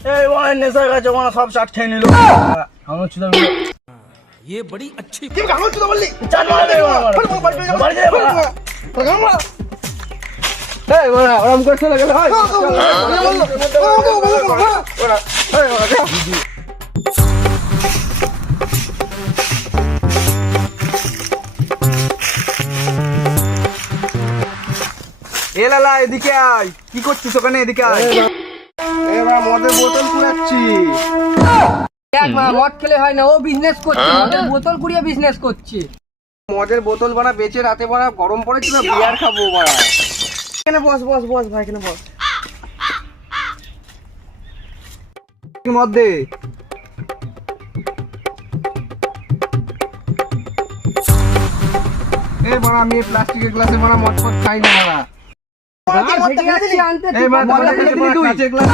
এই ওই নেশা গেছে ওনা সব চাট খেয়ে নিল আমার ছিল ये बड़ी अच्छी কি গান হচ্ছে তো বললি চাট মারা দে বাড়ি যা এই ওরা আরাম করে চলে গেল হয় এ লালা এদিকে আয় কি করছিস ওখানে এদিকে আয় এবার মদের বোতল কুড়াচ্ছি দেখ মা মদ খেলে হয় না ও বিজনেস করছে মদের বোতল কুড়িয়ে বিজনেস করছে মদের বোতল বানা বেচে রাতে বানা গরম পড়েছিল বিয়ার খাবো বানা এখানে বস বস বস ভাই এখানে বস মদ দে এ বানা আমি প্লাস্টিকের গ্লাসে বানা মদ ফদ খাই না বানা আনতে এই বানা কাঁচের গ্লাস